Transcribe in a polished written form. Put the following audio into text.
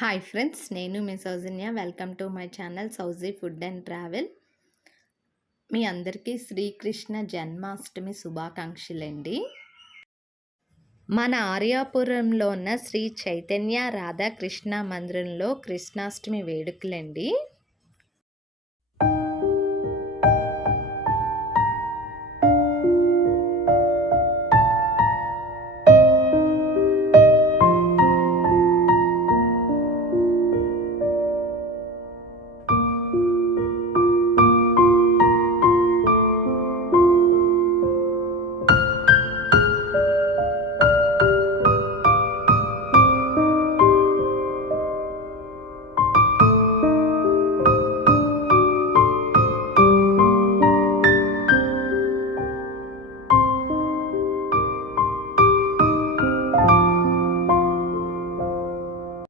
Hi friends, నేను మీ సౌజన్య. Welcome to my channel సౌజీ food and travel. మీ అందరికీ శ్రీకృష్ణ జన్మాష్టమి శుభాకాంక్షలండి. మన ఆర్యాపురంలో ఉన్న శ్రీ చైతన్య రాధాకృష్ణ మందిరంలో కృష్ణాష్టమి వేడుకలండి.